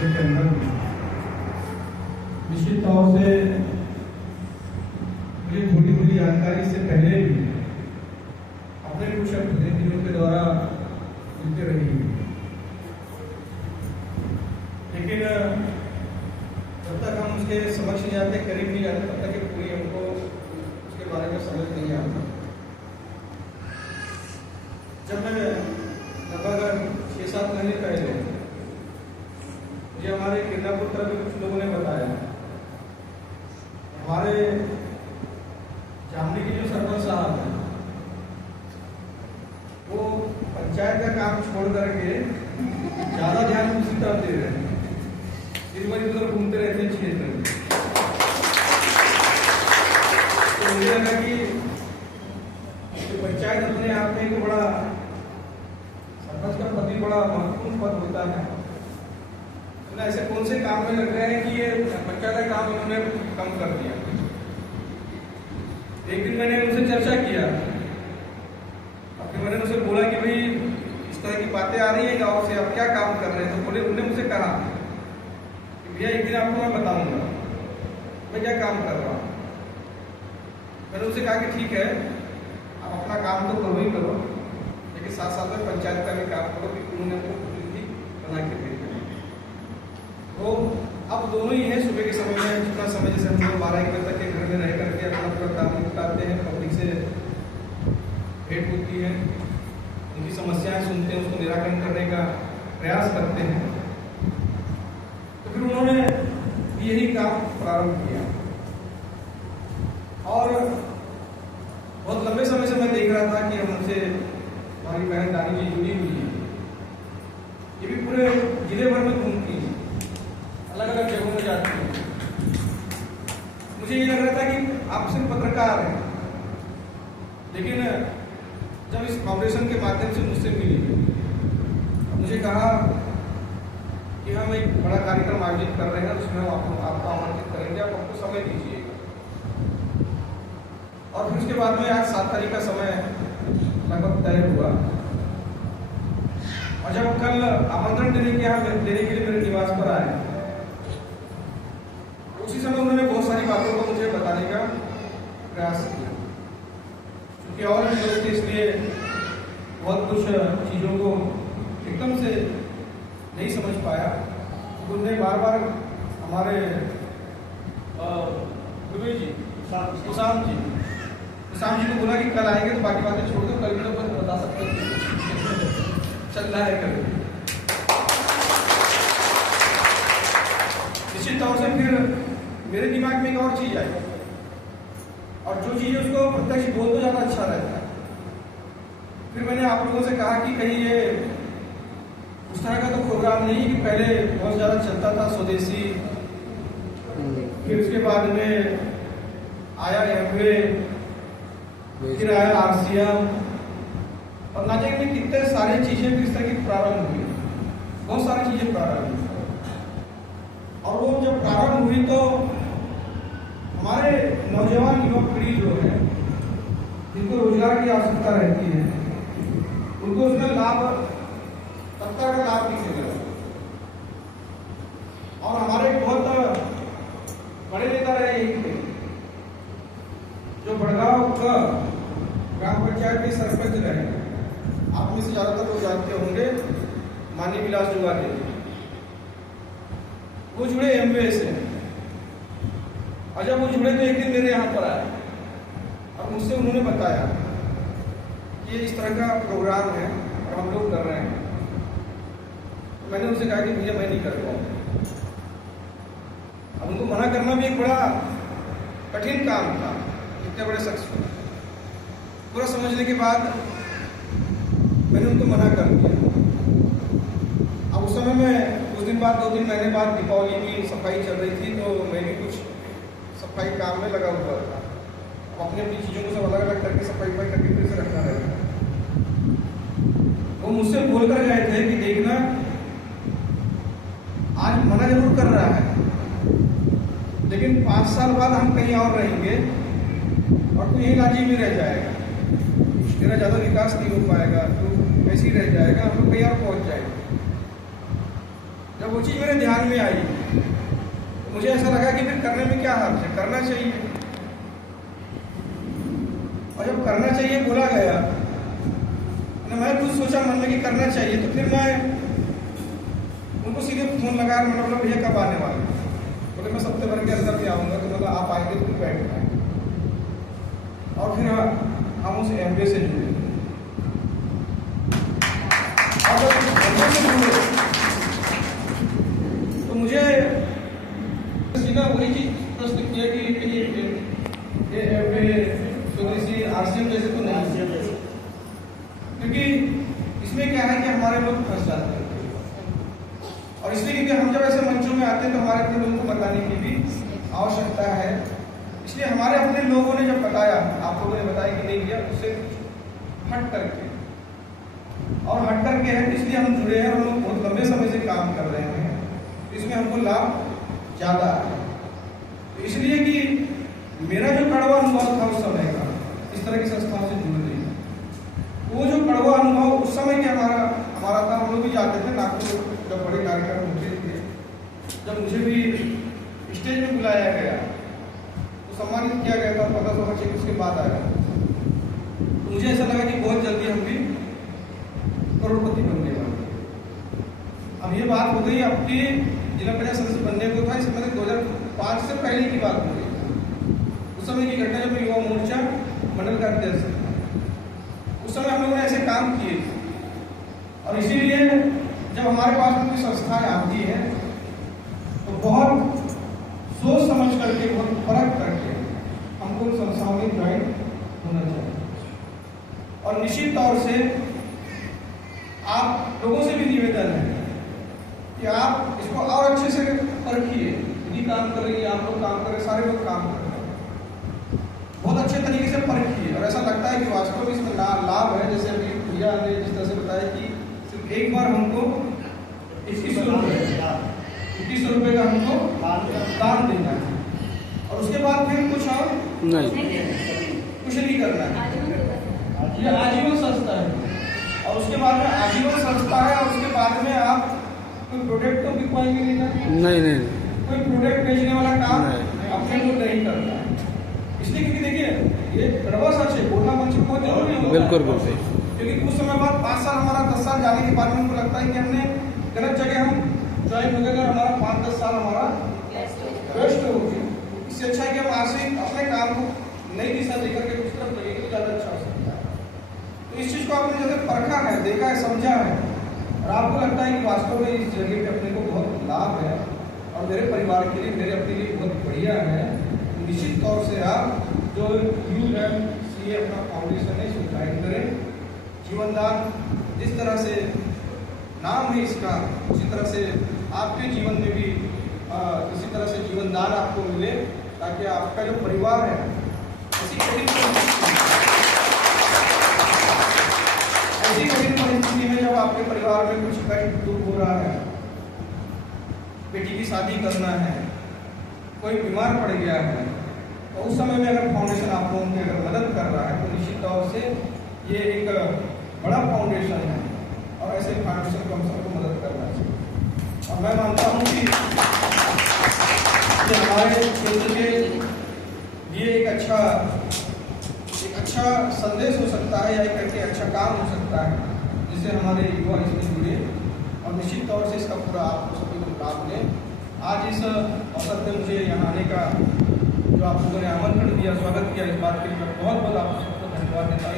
क्षेत्र के अंदर निश्चित तौर से मुझे थोड़ी थोड़ी जानकारी से पहले भी अपने कुछ प्रतिनिधियों के द्वारा मिलते रही है, लेकिन जब तक हम उसके समक्ष नहीं जाते, करीब नहीं जाते, तब तक पूरी हमको उसके बारे में समझ नहीं आता। जब मैं लगभग 6-7 महीने पहले मुझे हमारे किरनापुर तरफ के कुछ लोगों ने बताया, हमारे जामनी के जो सरपंच साहब हैं वो पंचायत का काम छोड़ करके ज्यादा ध्यान दूसरी तरफ दे रहे हैं, दिन भर इधर घूमते रहते हैं क्षेत्र में। तो मुझे लगा कि पंचायत अपने आप में एक बड़ा सरपंच का पद बड़ा महत्वपूर्ण पद होता है। तो ऐसे कौन से काम में लग रहे हैं कि ये पंचायत का काम उन्होंने कम कर दिया। एक दिन मैंने उनसे चर्चा किया, मैंने उनसे बोला कि भाई इस तरह की बातें आ रही है गाँव से, आप क्या काम कर रहे हैं। तो बोले, उन्होंने मुझसे कहा कि भैया एक दिन आपको मैं बताऊंगा मैं क्या काम कर रहा हूँ। मैंने उनसे कहा कि ठीक है, आप अपना काम तो करो ही करो, लेकिन साथ साथ में पंचायत का भी काम करो, कि उन्होंने आपको प्रतिनिधि बना के भेजा। तो अब दोनों ही है, सुबह के समय में जितना समय जैसे हम लोग 12-1 बजे तक के घर में रह करके अपना पूरा काम निपटाते हैं, पब्लिक से भेंट होती है, उनकी समस्याएं सुनते हैं, उसको निराकरण करने का प्रयास करते हैं। तो फिर उन्होंने यही काम प्रारंभ किया और बहुत लंबे समय से मैं देख रहा था कि हमसे हमारी बहन दानी जी जुड़ी हुई है, ये भी पूरे जिले भर में घूमती है, अलग अलग जगहों में जाती है। मुझे ये लग रहा था कि आप सिर्फ पत्रकार हैं, लेकिन जब इस फाउंडेशन के माध्यम से मुझसे मिली, मुझे कहा कि हम एक बड़ा कार्यक्रम आयोजित कर रहे हैं, उसमें हम आपको आमंत्रित करेंगे, आप हमको समय दीजिएगा। और फिर उसके बाद में आज 7 तारीख का समय लगभग तय हुआ, और जब कल आमंत्रण देने के लिए मेरे निवास पर आए, उसी समय उन्होंने बहुत सारी बातों को मुझे बताने का प्रयास किया, क्योंकि और भी लोग थे, इसलिए बहुत कुछ चीज़ों को एकदम से नहीं समझ पाया। तो उन्होंने बार बार हमारे दुबे जी, सुशांत जी को बोला कि कल आएंगे तो बाकी बातें छोड़ दो, कल भी तो कुछ बता सकते हैं चल रहा है कल। निश्चित तौर से फिर मेरे दिमाग में एक और चीज आई, और जो चीज उसको प्रत्यक्ष बोल तो ज़्यादा अच्छा रहता है। फिर मैंने आप लोगों से कहा कि कहीं ये उस तरह का तो प्रोग्राम नहीं कि पहले बहुत ज़्यादा चलता था स्वदेशी, फिर उसके बाद में आया एमवे, फिर आया आरसीएम, और ना जाने कितने सारी चीज़ें इस तरह की प्रारंभ हुई, बहुत सारी चीज़ें प्रारंभ हुई। और वो जब प्रारंभ हुई तो हमारे नौजवान युवा पीढ़ी जो है, जिनको रोजगार की आवश्यकता रहती है, उनको उसमें लाभ, सत्ता का लाभ नहीं मिला। और हमारे बहुत बड़े नेता रहे यही थे, जो बड़गांव का ग्राम पंचायत के सरपंच रहे, आप में से ज्यादातर लोग जानते होंगे, माननीय विलास जुगाले, वो जुड़े एमवे से। और जब वो जुड़े तो एक दिन मेरे यहाँ पर आए और मुझसे उन्होंने बताया कि ये इस तरह का प्रोग्राम है और हम लोग कर रहे हैं। तो मैंने उनसे कहा कि भैया मैं नहीं कर पाऊंगा। अब उनको मना करना भी एक बड़ा कठिन काम था, इतने बड़े शख्स को। पूरा समझने के बाद मैंने उनको मना कर दिया। अब उस समय में कुछ दिन बाद, 2-3 महीने बाद दीपावली की सफाई चल रही थी, तो मैं भी कुछ सफाई काम में लगा हुआ था। अपनी अपनी चीज़ों को सब अलग अलग करके सफाई करके फिर से रखना रहेगा। वो मुझसे बोल कर गए थे कि देखना, आज मना जरूर कर रहा है, लेकिन 5 साल बाद हम कहीं और रहेंगे और तू यही राज्य में रह जाएगा, तेरा ज़्यादा विकास नहीं हो पाएगा, तू वैसे ही रह जाएगा, हम लोग कहीं और पहुँच जाएंगे। जब जब वो चीज़ मेरे ध्यान में आई तो मुझे ऐसा लगा कि फिर करने में क्या हर्ज है, करना चाहिए। और जब करना चाहिए बोला गया, मैं खुद सोचा मन में कि करना चाहिए, तो फिर मैं उनको सीधे फोन लगाया। मैंने बोला भैया कब आने वाले? बोले मैं हफ्ते भर के अंदर भी आऊँगा। तो मतलब आप आएंगे तो बैठ पाएंगे। और फिर हम उस एमबीए से जुड़े। और जब एमबीए से जुड़े तो मुझे सीधा वही चीज प्रश्न किया कि ये एमबीए तो किसी आरसीएम जैसे तो नहीं, क्योंकि इसमें क्या है कि हमारे लोग फंस जाते हैं। और इसलिए क्योंकि हम जब ऐसे मंचों में आते हैं तो हमारे अपने लोगों को बताने की भी आवश्यकता है। इसलिए हमारे अपने लोगों ने जब बताया, आप लोगों ने बताया कि नहीं भैया उससे हट करके, और हट करके है, इसलिए हम जुड़े हैं। हम लोग बहुत लंबे समय से काम कर रहे हैं, इसमें हमको लाभ ज़्यादा है। तो इसलिए कि मेरा जो कड़वा अनुभव था उस समय का इस तरह की संस्थाओं से जुड़ रही है, वो जो कड़वा अनुभव उस समय के हमारा था। हम लोग भी जाते थे नागपुर, जब बड़े कार्यक्रम होते थे, जब मुझे भी स्टेज में बुलाया गया तो सम्मानित किया गया था, पता तो चेक उसके बाद आया। तो मुझे ऐसा लगा कि बहुत जल्दी हम भी करोड़पति बनने वाले। अब ये बात हो गई आपकी जिला पंचायत सदस्य बनने को था, इसमें 2005 से पहले की बात हो गई। उस समय की घटना जब मैं युवा मोर्चा मंडल का अध्यक्ष था, उस समय हम लोगों ने ऐसे काम किए थे। और इसीलिए जब हमारे पास में कोई संस्थाएं आती है तो बहुत सोच समझ करके, बहुत परख करके हमको उन संस्थाओं में ज्वाइन होना चाहिए। और निश्चित तौर से आप लोगों से भी निवेदन है कि आप इसको और अच्छे से परखिए। यदि काम कर रही है, आप लोग काम कर रहे, सारे लोग काम कर रहे हैं, बहुत अच्छे तरीके से परखिए। और ऐसा लगता है कि वास्तव में इसमें लाभ है। जैसे अभी भैया ने जिस तरह से बताया कि सिर्फ एक बार हमको 2100 रुपये का हमको दान देना है, और उसके बाद फिर कुछ और कुछ नहीं करना है। ये आजीवन संस्था है, और उसके बाद में आजीवन संस्था है, और उसके बाद में आप कोई प्रोडक्ट तो बिक पाएंगे नहीं, कोई प्रोडक्ट बेचने वाला काम अपने लोग नहीं करता है। इसलिए क्योंकि देखिए ये कड़वा सच है, बोलना मंच बहुत जरूरी है। बिल्कुल, क्योंकि कुछ समय बाद 5 साल हमारा 10 साल जाने के बाद में हमको लगता है कि हमने गलत जगह हम ज्वाइन हो गए, अगर हमारा 5-10 साल हमारा वेस्ट हो गया। इससे अच्छा है कि हम आज से अपने काम को नई दिशा देकर के उस तरफ लगेंगे तो ज़्यादा अच्छा हो सकता है। तो इस चीज़ को आपने जैसे परखा है, देखा है, समझा है, और आपको लगता है कि वास्तव में इस जगह पे अपने को बहुत लाभ है और मेरे परिवार के लिए, मेरे अपने लिए बहुत बढ़िया है, निश्चित तौर से आप जो UMCA अपना फाउंडेशन है इसको ज्वाइन करें। जीवनदान जिस तरह से नाम है इसका, उसी तरह से आपके जीवन में भी किसी तरह से जीवनदान आपको मिले, ताकि आपका जो परिवार है ऐसी कठिन परिस्थिति में जब आपके परिवार में कुछ कष्ट दुख हो रहा है, बेटी की शादी करना है, कोई बीमार पड़ गया है, तो उस समय में अगर फाउंडेशन आप लोगों की अगर मदद कर रहा है तो निश्चित तौर से ये एक बड़ा फाउंडेशन है, और ऐसे फाउंडेशन को हम सबको मदद करना चाहिए। और मैं मानता हूँ कि हमारे क्षेत्र के लिए एक अच्छा संदेश हो सकता है, या एक अच्छा काम हो सकता है, जिससे हमारे युवा इसमें जुड़े, और निश्चित तौर से इसका पूरा आप सभी को लाभ लें। आज इस अवसर पे मुझे यहाँ आने का जो आप लोगों ने आमंत्रण दिया, स्वागत किया, इस बात के लिए बहुत बहुत आप सबको धन्यवाद देता हूँ।